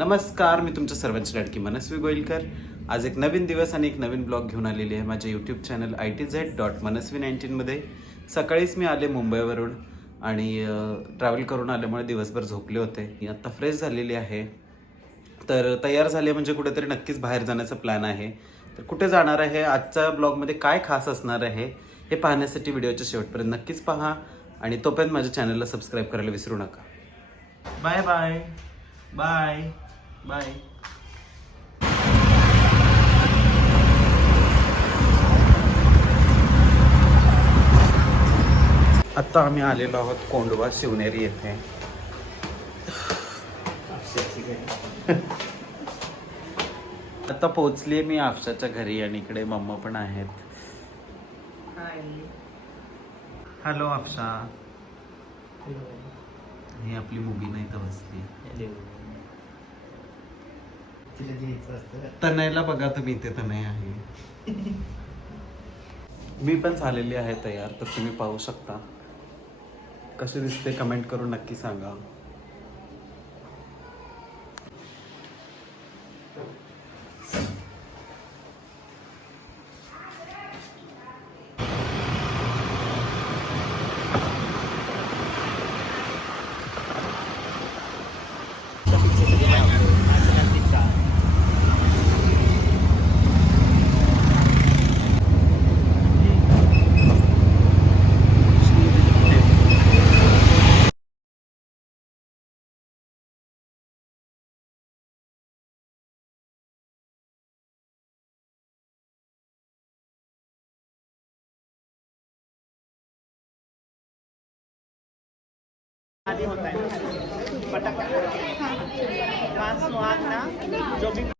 नमस्कार मी तुमच्या सर्वांची लाडकी मनस्वी गोईलकर. आज एक नवीन दिवस आणि एक नवीन ब्लॉग घेऊन आलेली आहे माझ्या YouTube channel I T Z dot Manasvi नाईन्टीनमध्ये सकाळीच मी आले मुंबईवरून आणि ट्रॅव्हल करून आल्यामुळे दिवसभर झोपले होते. मी आत्ता फ्रेश झालेली आहे. तर तयार झाले म्हणजे कुठेतरी नक्कीच बाहेर जाण्याचा प्लॅन आहे. तर कुठे जाणार आहे? आजच्या ब्लॉगमध्ये काय खास असणार आहे? हे पाहण्यासाठी व्हिडिओच्या शेवटपर्यंत नक्कीच पहा आणि तोपर्यंत माझ्या चॅनलला सबस्क्राईब करायला विसरू नका. बाय बाय बाय बाय आत्ता आम्ही आलेलो आहोत कोंडवा शिवनेरी येथे. आता पोहोचली मी आफशाच्या घरी आणि इकडे मम्मा पण आहेत. हॅलो आफशा ही आपली मुबी नाही तर बसली. तिला घ्यायचं असतं. तनयला बघा तुम्ही इथे तनय आहे. मी पण झालेली आहे तयार तर तुम्ही पाहू शकता. कशी दिसते कमेंट करून नक्की सांगा. आधी होता है पटक पांच सुहागना जो भी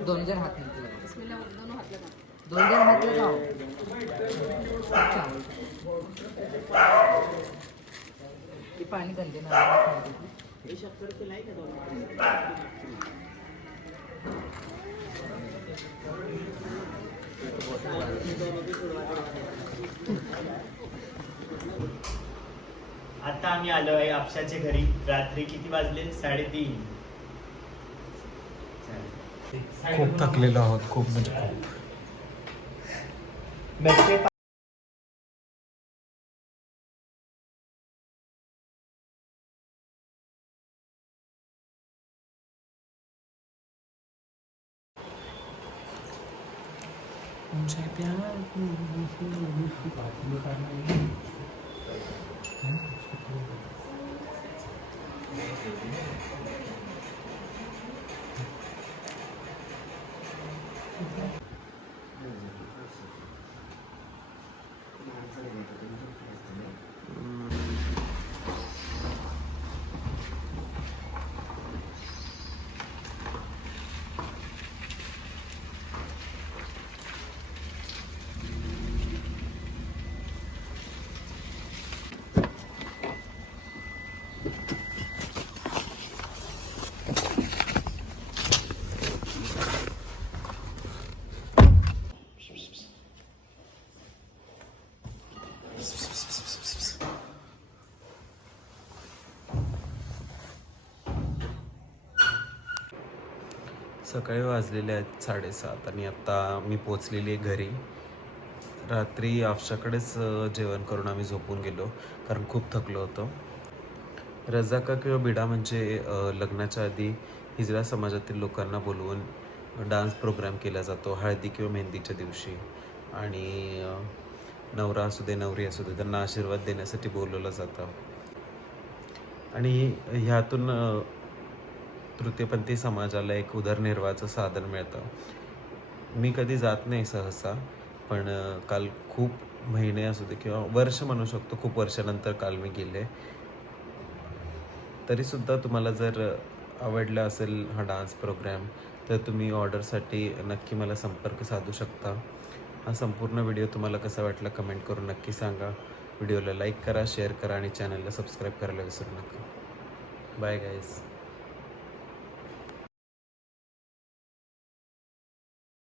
दोन हज़ार हात दोन हज़ार हात लगाओ ये पानी आता आम्ही आलो आहे आपशाच्या घरी. रात्री किती वाजले? साडेतीन. खूप थकलेलो आहोत खूप म्हणजे खूप. Thank you. सकाळी वाजलेले आहेत साडेसात आणि आत्ता मी पोचलेली आहे घरी. रात्री आफशाकडेच जेवण करून आम्ही झोपून गेलो कारण खूप थकलो होतो. रजाका किंवा बिडा म्हणजे लग्नाच्या आधी हिजरा समाजातील लोकांना बोलवून डान्स प्रोग्राम केला जातो हळदी किंवा मेहंदीच्या दिवशी. आणि नवरा असू दे नवरी असू दे त्यांना आशीर्वाद देण्यासाठी बोलवलं जातं. आणि ह्यातून तृतीयपंथी समाजाला एक उदरनिर्वाहाचं साधन मिळतं. मी कधी जात नाही सहसा पण काल खूप महिने असू दे किंवा वर्ष म्हणू शकतो खूप वर्षानंतर काल मी गेले. तरीसुद्धा तुम्हाला जर आवडला असेल हा डान्स प्रोग्रॅम तर तुम्ही ऑर्डरसाठी नक्की मला संपर्क साधू शकता. हा संपूर्ण व्हिडिओ तुम्हाला कसा वाटला कमेंट करून नक्की सांगा. व्हिडिओला लाईक करा शेअर करा आणि चॅनलला सबस्क्राईब करायला विसरू नका. Bye guys.